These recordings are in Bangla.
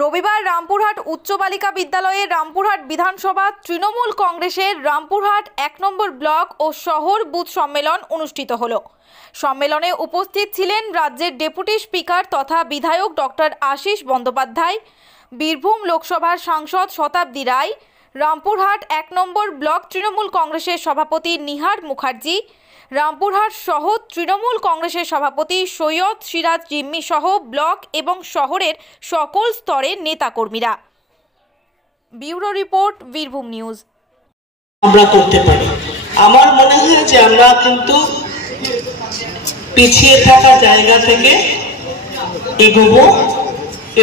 রবিবার রামপুরহাট উচ্চ বালিকা বিদ্যালয়ে রামপুরহাট বিধানসভা তৃণমূল কংগ্রেসের রামপুরহাট ১ নম্বর ব্লক ও শহর বুথ সম্মেলন অনুষ্ঠিত হলো। সম্মেলনে উপস্থিত ছিলেন রাজ্যের ডেপুটি স্পিকার তথা বিধায়ক ডক্টর আশিস বন্দ্যোপাধ্যায়, বীরভূম লোকসভার সাংসদ শতাব্দী রায়, রামপুরহাট ১ নম্বর ব্লক তৃণমূল কংগ্রেসের সভাপতি নিহার মুখার্জি, রামপুরহাট শহর তৃণমূল কংগ্রেসের সভাপতি সৈয়দ সিরাজ জিম্মি সহ ব্লক এবং শহরের সকল স্তরের নেতাকর্মীরা। Bureau report, Birbhum news. আমরা করতে পারি। আমার মনে হয় যে আমরা কিন্তু পিছিয়ে থাকা জায়গা থেকে এগোবো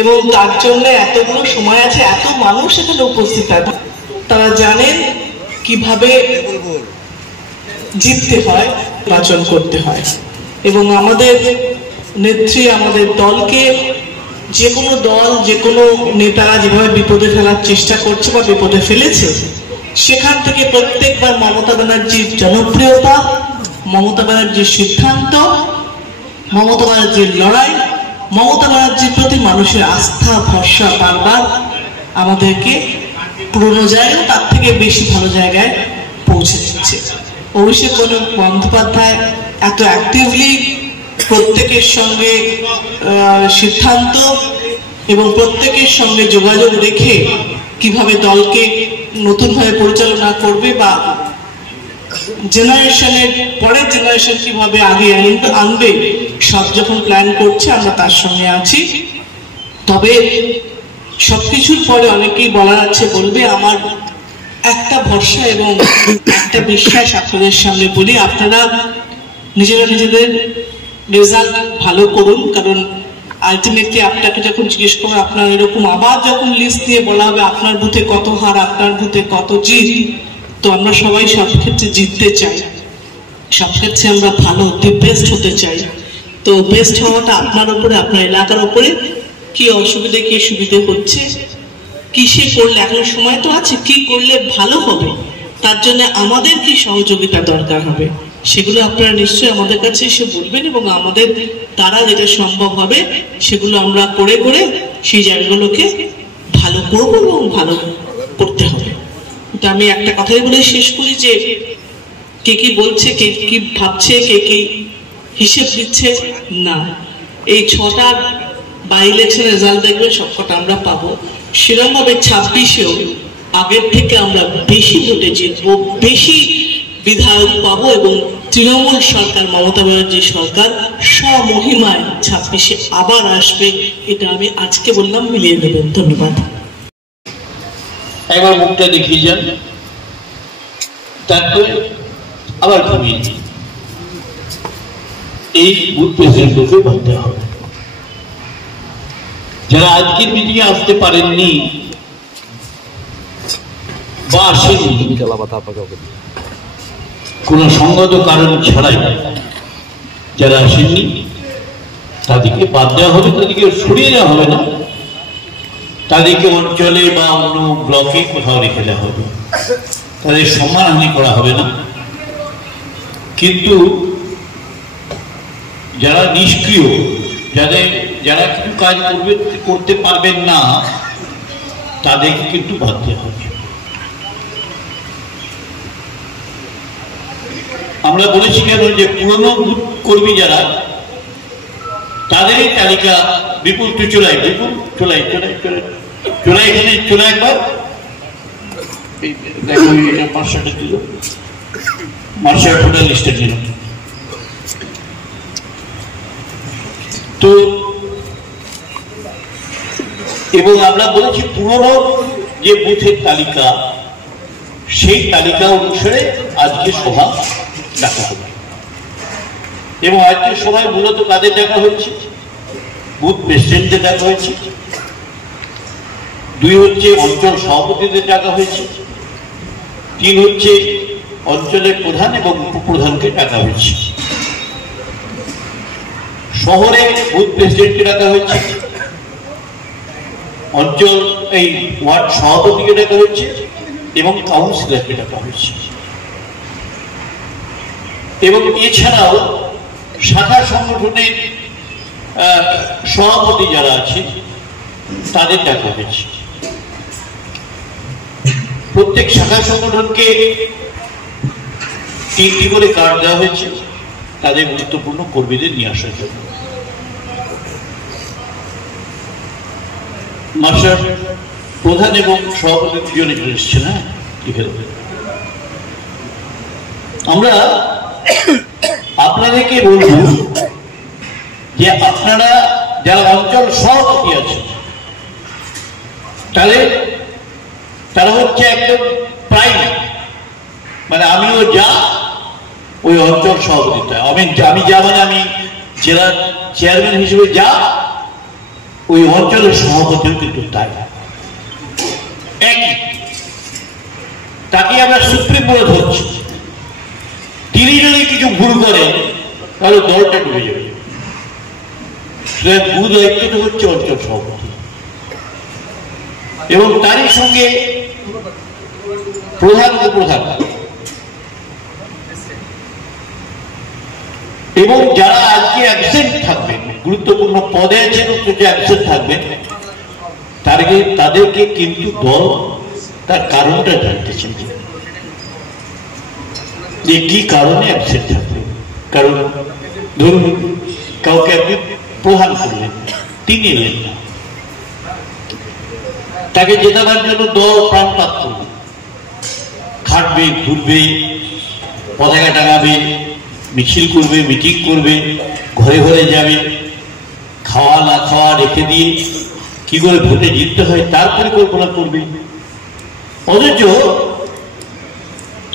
এবং তার জন্য এতগুলো সময় আছে, এত মানুষ এখানে উপস্থিত আছে, তারা জানেন কিভাবে জিততে হয়, নির্বাচন করতে হয়। এবং আমাদের নেত্রী আমাদের দলকে, যে কোনো দল, যে কোনো নেতারা যেভাবে বিপদে ফেলার চেষ্টা করছে বা বিপদে ফেলেছে, সেখান থেকে প্রত্যেকবার মমতা ব্যানার্জির জনপ্রিয়তা, মমতা ব্যানার্জির সিদ্ধান্ত, মমতা ব্যানার্জির লড়াই, মমতা ব্যানার্জির প্রতি মানুষের আস্থা ভরসা বারবার আমাদেরকে পুরনো জায়গায় তার থেকে বেশি ভালো জায়গায় পৌঁছে দিচ্ছে। অভিষেক বন্দ্যোপাধ্যায় এত অ্যাক্টিভলি প্রত্যেকের সঙ্গে সিদ্ধান্ত এবং প্রত্যেকের সঙ্গে যোগাযোগ রেখে কিভাবে দলকে নতুনভাবে পরিচালনা করবে বা জেনারেশনের পরের জেনারেশন কিভাবে আগে আনবে, সব যখন প্ল্যান করছে আমরা তার সঙ্গে আছি। তবে সবকিছুর পরে অনেকেই বলার আছে, বলবে, আমার একটা ভরসা এবং একটা বিশ্বাস আপনাদের সামনে বলি, আপনারা নিজেরা নিজেদের রেজাল্ট ভালো করুন। কারণ আলটিমেটলি আপনাকে যখন জিজ্ঞেস করবেন, আপনার এরকম আবার যখন লিস্ট দিয়ে বলা হবে আপনার বুথে কত হার, আপনার বুথে কত জিত, তো আমরা সবাই সব ক্ষেত্রে জিততে চাই, সব ক্ষেত্রে আমরা ভালো হতে, বেস্ট হতে চাই। তো বেস্ট হওয়াটা আপনার উপরে, আপনার এলাকার উপরে, কি অসুবিধে কি সুবিধে হচ্ছে, কিসে করলে, এখন সময় তো আছে, কি করলে ভালো হবে, তার জন্য আমাদের কি সহযোগিতা দরকার হবে, সেগুলো আপনারা নিশ্চয়ই আমাদের কাছে এসে বলবেন এবং আমাদের দ্বারা যেটা সম্ভব হবে সেগুলো আমরা করে করে সেই জায়গাগুলোকে ভালো করব এবং ভালো করতে হবে। তো আমি একটা কথাই বলে শেষ করি যে কে কি বলছে, কে কি ভাবছে, কে কি হিসেব দিচ্ছে না, এই 6টা বাই ইলেকশন রেজাল্ট দেখবেন সবকটা আমরা পাবো। সেরকম ভাবে 26-এও আগের থেকে আমরা বেশি ভোটে জিতবো, বেশি বিধায়ক পাবো এবং তৃণমূল সরকার, মমতা ব্যানার্জি সরকার স্বমহিমায় 26-এ আবার আসবে। এটা আমি আজকে বললাম, মিলিয়ে দেবেন। ধন্যবাদ। একবার মুখটা দেখিয়ে যান, তারপরে আবার ঘুমিয়ে যান। এই বুথ প্রেসিডেন্টকে বলতে হবে। যারা আজকের মিটিংয়ে আসতে পারেননি বা আসেননি, কোন সঙ্গত কারণ ছাড়াই যারা আসেননি তাদেরকে বাদ দেওয়া হবে, তাদেরকে সরিয়ে দেওয়া হবে না, তাদেরকে অঞ্চলে বা অন্য ব্লকে কোথাও রেখে দেওয়া হবে, তাদের সম্মানহানি করা হবে না। কিন্তু যারা নিষ্ক্রিয়, যারা কিছু কাজ করতে পারবেন না, তাদেরকে কিন্তু বাদ দেওয়া হবে। আমরা বলেছি কেন যে পুরনো বুথ কর্মী যারা, তাদের এই তালিকা বিপুল চোলাই, এখানে চলে একবার দেখো, মার্শালটা দিল, মার্শাল টোটাল লিস্টে ছিল। তো এবং আমরা বলেছি পুরনো যে বুথের তালিকা, সেই তালিকা অনুসারে আজকে সভা ডাকা হবে এবং আজকে সভায় মূলত কাদের ডাকা হয়েছে, বুথ প্রেসিডেন্টদের ডাকা হয়েছে, 2 হচ্ছে অঞ্চল সভাপতিদের ডাকা হয়েছে, 3 হচ্ছে অঞ্চলের প্রধান এবং উপপ্রধানকে ডাকা হয়েছে, শহরে বুথ প্রেসিডেন্টকে ডাকা হয়েছে, অঞ্চল এই ওয়ার্ড সভাপতিকে ডাকা হয়েছে এবং কাউন্সিলরকে ডাকা হয়েছে। এবং এছাড়াও শাখা সংগঠনের সভাপতি যারা আছে তাদের ডাকা হয়েছে। প্রত্যেক শাখা সংগঠনকে 3টি করে কার্ড দেওয়া হয়েছে তাদের গুরুত্বপূর্ণ কর্মীদের নিয়ে আসার জন্য। মাস্টার প্রধান এবং সভাপতি দুজনে এসেছে না এখানে। আমরা আপনাদেরকে বলব যে আপনারা যারা অঞ্চল সভাপতি আছেন তারা হচ্ছে একদম প্রাইম, মানে আমিও যা ওই অঞ্চল সভাপতি, আমি যা মানে আমি জেলার চেয়ারম্যান হিসেবে যা, ওই অঞ্চলের সভাপতিও কিন্তু তাই একই। তাকে আমরা সুপ্রিম বলে ধরছি। তিনি যদি কিছু ভুল করেন তাহলে দলটা ডুবে যাবে। গুরু দায়িত্বটা হচ্ছে অঞ্চল সভাপতি এবং তারই সঙ্গে প্রধান উপপ্রধান এবং যারা আজকে অ্যাবসেন্ট থাকবেন, গুরুত্বপূর্ণ পদে আছেন অ্যাবসেন্ট থাকবেন, তাদেরকে কিন্তু দল তার কারণটা জানতেছেন যে কি কারণে অ্যাবসেন্ট থাকবে। কারণ ধরুন কাউকে আপনি প্রধান করলেন, তিনি এলেন না, তাকে জেতাবার জন্য দল প্রাণপাত করবে, খাটবে, ঘুরবে, পতাকা টাঙাবে, মিছিল করবে, মিটিং করবে, ঘরে ঘরে যাবে, খাওয়া না খাওয়া রেখে দিয়ে কি করে ভোটে জিততে হয় তার পরিকল্পনা করবে। অথচ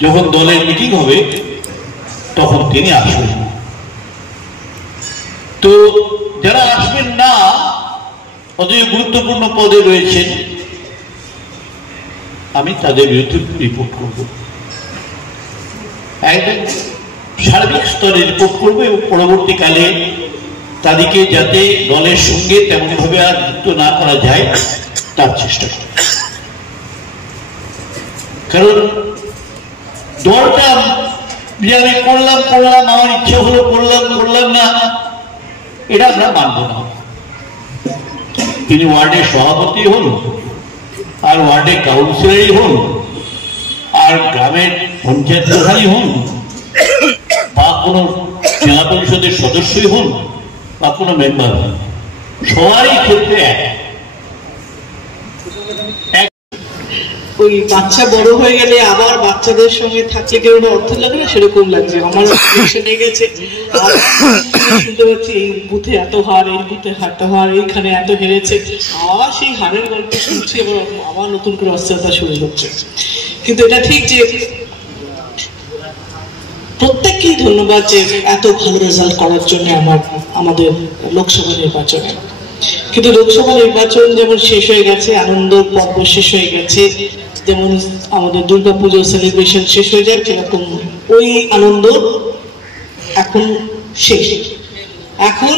যখন দলের মিটিং হবে তখন তিনি আসবেন। তো যারা আসবেন না, অথচ গুরুত্বপূর্ণ পদে রয়েছেন, আমি তাদের বিরুদ্ধে রিপোর্ট করব, একদম সার্বিক স্তরে রিপোর্ট করব এবং পরবর্তীকালে তাদেরকে যাতে দলের সঙ্গে তেমন ভাবে আর যুক্ত না করা যায় তার চেষ্টা করব। কারণ দলটা যে আমি করলাম আমার ইচ্ছে হলো করলাম না, এটা আমরা মানব না। তিনি ওয়ার্ডের সভাপতি হন, আর ওয়ার্ডের কাউন্সিলরই হন, আর গ্রামের পঞ্চায়েত প্রধানই হন, বা কোনো জেলা পরিষদের সদস্যই হন, বা কোনো মেম্বার হন, সবারই ক্ষেত্রে ওই বাচ্চা বড় হয়ে গেলে আবার বাচ্চাদের সঙ্গে থাকলে কেমন অর্থ লাগে না, সেরকম লাগছে আমার। গেছে শুনতে পাচ্ছি এই বুথে এত হার, এই বুথে এত হার, এইখানে এত হেরেছে, আবার সেই হারের গল্প শুনছি এবং আবার নতুন করে অস্থিরতা শুরু হচ্ছে। কিন্তু এটা ঠিক যে প্রত্যেককেই ধন্যবাদ যে এত ভালো রেজাল্ট করার জন্য আমাদের লোকসভা নির্বাচনে। কিন্তু লোকসভা নির্বাচন যেমন শেষ হয়ে গেছে, আনন্দ পর্ব শেষ হয়ে গেছে, যেমন আমাদের দুর্গাপুজো সেলিব্রেশন শেষ হয়ে যায়, সেরকম ওই আনন্দ এখন শেষ। এখন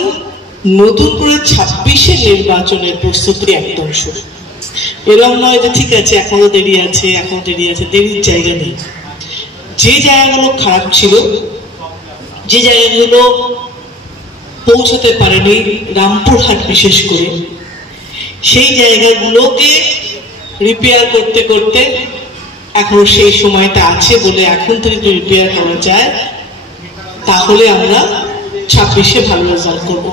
নতুন করে 26-এ নির্বাচনের প্রস্তুতি একদম শুরু। এরকম নয় যে ঠিক আছে এখনো দেরি আছে, দেরির জায়গা নেই। যে জায়গাগুলো খারাপ ছিল, যে জায়গাগুলো পৌঁছতে পারেনি রামপুরহাট বিশেষ করে, সেই জায়গাগুলোকে রিপেয়ার করতে করতে এখনো সেই সময়টা আছে বলে এখন থেকে যদি রিপেয়ার করা যায় তাহলে আমরা 26-এ ভালো রেজাল্ট করব।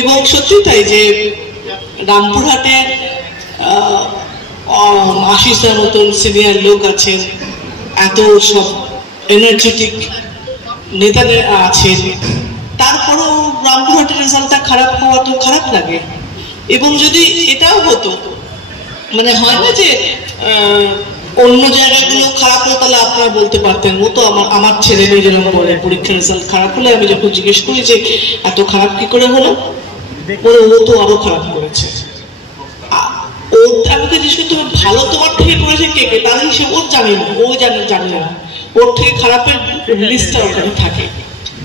এবং সত্যি তাই যে রামপুরহাটের আশিসের মতন সিনিয়র লোক আছেন, এত সব এনার্জেটিক নেতাদের আছেন, তারপরেও রামপুরহাটের রেজাল্টটা খারাপ হওয়া তো খারাপ লাগে। এবং যদি এটাও হতো, মানে হয় না যে অন্য জায়গাগুলো খারাপ হলো, তাহলে আপনারা বলতে পারতেন ও তো আমার ছেলে মেয়ে যেরকম বলে পরীক্ষার রেজাল্ট খারাপ হলে আমি যখন জিজ্ঞেস করি যে এত খারাপ কি করে হলো, ও তো আরো খারাপ করেছে। আমাকে জিজ্ঞেস করতে হবে ভালো তোমার থেকে করেছে কে কে, তার হিসেবে ওর জানি না, ও জানে না, ওর থেকে খারাপের লিস্টটা ওখানে থাকে।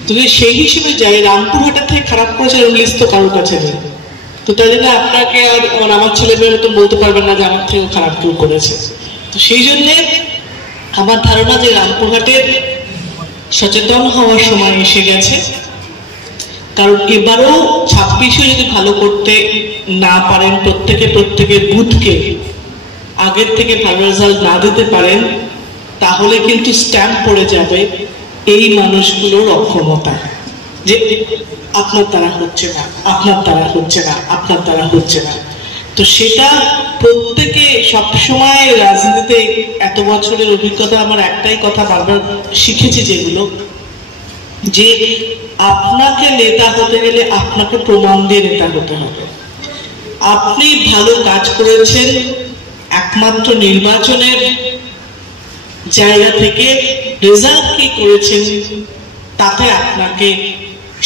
যদি সেই হিসেবে যাই রামপুরহাটের থেকে খারাপ করেছে লিস্ট তো কারোর কাছে নেই, তো তাই জন্য আপনাকে আর আমার ছেলে মেয়ের মতন বলতে পারবেন না যে আমার থেকে খারাপ কেউ করেছে। তো সেই জন্যে আমার ধারণা যে রামপুরহাটের সচেতন হওয়ার সময় এসে গেছে কারণ এবারও 26-এ যদি ভালো করতে না পারেন, প্রত্যেকের বুথকে আগের থেকে ভালো রেজাল্ট না দিতে পারেন, তাহলে কিন্তু স্ট্যাম্প পড়ে যাবে এই মানুষগুলোর অক্ষমতা, যে আপনার দ্বারা হচ্ছে না, আপনার দ্বারা হচ্ছে না, আপনার দ্বারা হচ্ছে না। তো সেটা প্রত্যেকে সবসময় রাজনীতিতে এত বছরের অভিজ্ঞতা আমার একটাই কথা বারবার শিখেছি, যেগুলো যে আপনাকে নেতা হতে গেলে আপনাকে প্রমাণ দিয়ে নেতা হতে হবে। আপনি ভালো কাজ করেছেন একমাত্র নির্বাচনের জায়গা থেকে, রেজাল্ট কি করেছেন তাতে আপনাকে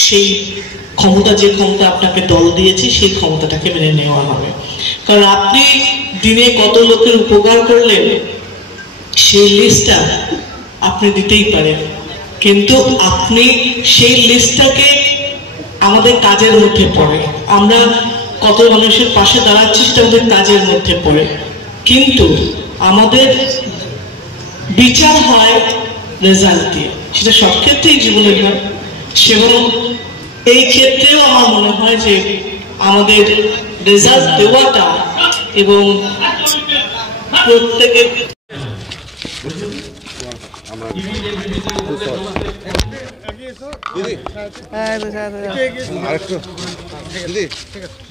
সেই ক্ষমতা, যে ক্ষমতা আপনাকে দল দিয়েছে সেই ক্ষমতাটাকে মেনে নেওয়া হবে। কারণ আপনি দিনে কত লোকের উপকার করলেন সেই লিস্টটা আপনি দিতেই পারেন, কিন্তু আপনি সেই লিস্টটাকে আমাদের কাজের মধ্যে পড়ে, আমরা কত মানুষের পাশে দাঁড়াচ্ছি সেটা আমাদের কাজের মধ্যে পড়ে, কিন্তু আমাদের বিচার হয় রেজাল্ট দিয়ে। সেটা সব ক্ষেত্রেই জীবনে হয়, সেরকম এই ক্ষেত্রেও আমার মনে হয় যে আমাদের রেজাল্ট দেওয়াটা এবং প্রত্যেকের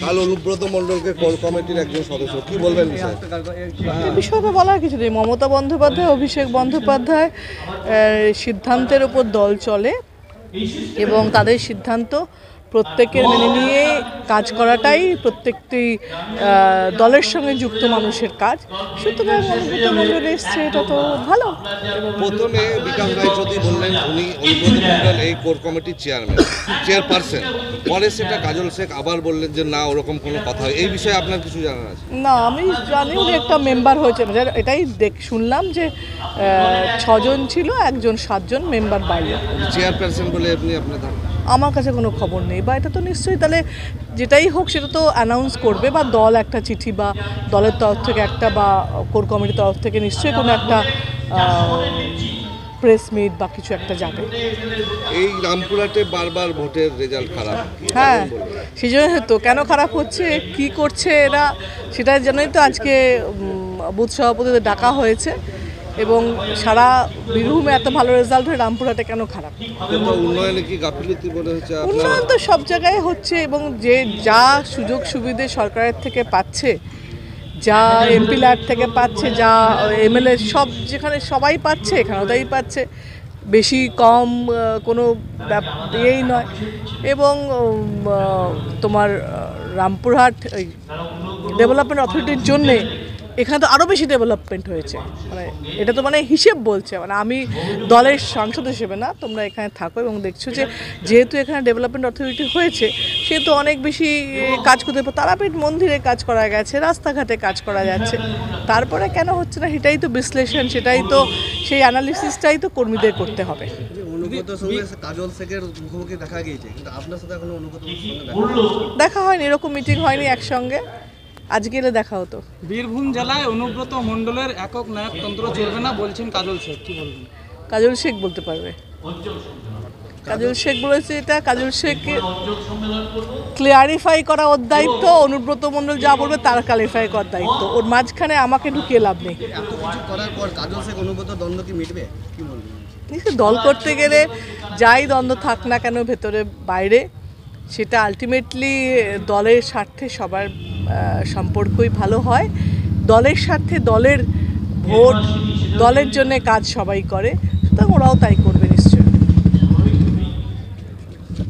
কাল অনুব্রত মণ্ডলকে কোর কমিটির একজন সদস্য, কি বলবেন বিষয়ে? বলার কিছু নেই। মমতা বন্দ্যোপাধ্যায়, অভিষেক বন্দ্যোপাধ্যায় সিদ্ধান্তের উপর দল চলে এবং তাদের সিদ্ধান্ত প্রত্যেকের মেনে নিয়ে কাজ করাটাই প্রত্যেকটি দলের সঙ্গে যুক্ত মানুষের কাজ। সুতরাং অনুব্রত মণ্ডল এসছে, এটা তো ভালো। প্রথমে বিকাশ রায়চৌধুরী বললেন উনি অনুব্রত মণ্ডল এই কোর কমিটির চেয়ারপারসন, পরে সেটা কাজল শেখ আবার বললেন যে না, ওরকম কোনো কথা। এই বিষয়ে আপনার কিছু জানার আছে? না, আমি জানি উনি একটা মেম্বার হয়েছে, এটাই শুনলাম যে 6 জন ছিল, একজন 7 জন মেম্বার বাইরে। চেয়ারপারসন বলে আপনি আপনার আমার কাছে কোনো খবর নেই, বা এটা তো নিশ্চয়ই তাহলে যেটাই হোক সেটা তো অ্যানাউন্স করবে, বা দল একটা চিঠি বা দলের তরফ থেকে একটা, বা কোর কমিটির তরফ থেকে নিশ্চয়ই কোনো একটা প্রেস মিট বা কিছু একটা যাবে। এই রামপুরহাটে বারবার ভোটের রেজাল্ট খারাপ, হ্যাঁ, সেই জন্য তো কেন খারাপ হচ্ছে, কি করছে এরা, সেটার জন্যই তো আজকে বুথ সভাপতিদের ডাকা হয়েছে। এবং সারা বীরভূমে এত ভালো রেজাল্ট হয়ে রামপুরহাটে কেন খারাপ? উন্নয়নে কি গাফিলতি মনে হচ্ছে? উন্নয়ন তো সব জায়গায় হচ্ছে, এবং যে যা সুযোগ সুবিধে সরকারের থেকে পাচ্ছে, যা এমপি ল্যাড থেকে পাচ্ছে, যা এমএলএ সব যেখানে সবাই পাচ্ছে, এখানেও তাই পাচ্ছে, বেশি কম কোনো ইয়েই নয়। এবং তোমার রামপুরহাট ডেভেলপমেন্ট অথরিটির জন্যে এখানে তো আরও বেশি ডেভেলপমেন্ট হয়েছে, মানে এটা তো মানে হিসেব বলছে, মানে আমি দলের সাংসদ হিসেবে না, তোমরা এখানে থাকো এবং দেখছো যে যেহেতু এখানে ডেভেলপমেন্ট অথরিটি হয়েছে সেহেতু অনেক বেশি কাজ করতে, তারাপীঠ মন্দিরে কাজ করা গেছে, রাস্তাঘাটে কাজ করা যাচ্ছে, তারপরে কেন হচ্ছে না সেটাই তো বিশ্লেষণ, সেটাই তো সেই অ্যানালিসিসটাই তো কর্মীদের করতে হবে। কাজল শেখের মুখোমুখি দেখা গিয়েছে, কিন্তু আপনার সাথে এখনো দেখা হয়নি, এরকম মিটিং হয়নি একসঙ্গে, আজকে এলে দেখা হতো। বীরভূম জেলায় অনুব্রত মণ্ডলের একক নায়কতন্ত্র চলবে না বলছেন কাজল শেখ, কি বলবেন? কাজল শেখ বলতে পারবে, কাজল শেখ বলেছে এটা, কাজল শেখ ক্লিয়ারিফাই করা ওর দায়িত্ব, অনুব্রত মণ্ডল যা বলবে তার ক্লিয়ারিফাই করার দায়িত্ব, ওর মাঝখানে আমাকে ঢুকিয়ে লাভ নেই। এত কিছু করার পর কাজল শেখ অনুব্রত দ্বন্দ্ব কি মিটবে, কি বলবেন? দল করতে গেলে যাই দ্বন্দ্ব থাক না কেন ভেতরে বাইরে, সেটা আলটিমেটলি দলের স্বার্থে সবার সম্পর্কই ভালো হয়, দলের স্বার্থে, দলের ভোট, দলের জন্য কাজ সবাই করে, সুতরাং ওরাও তাই করবে।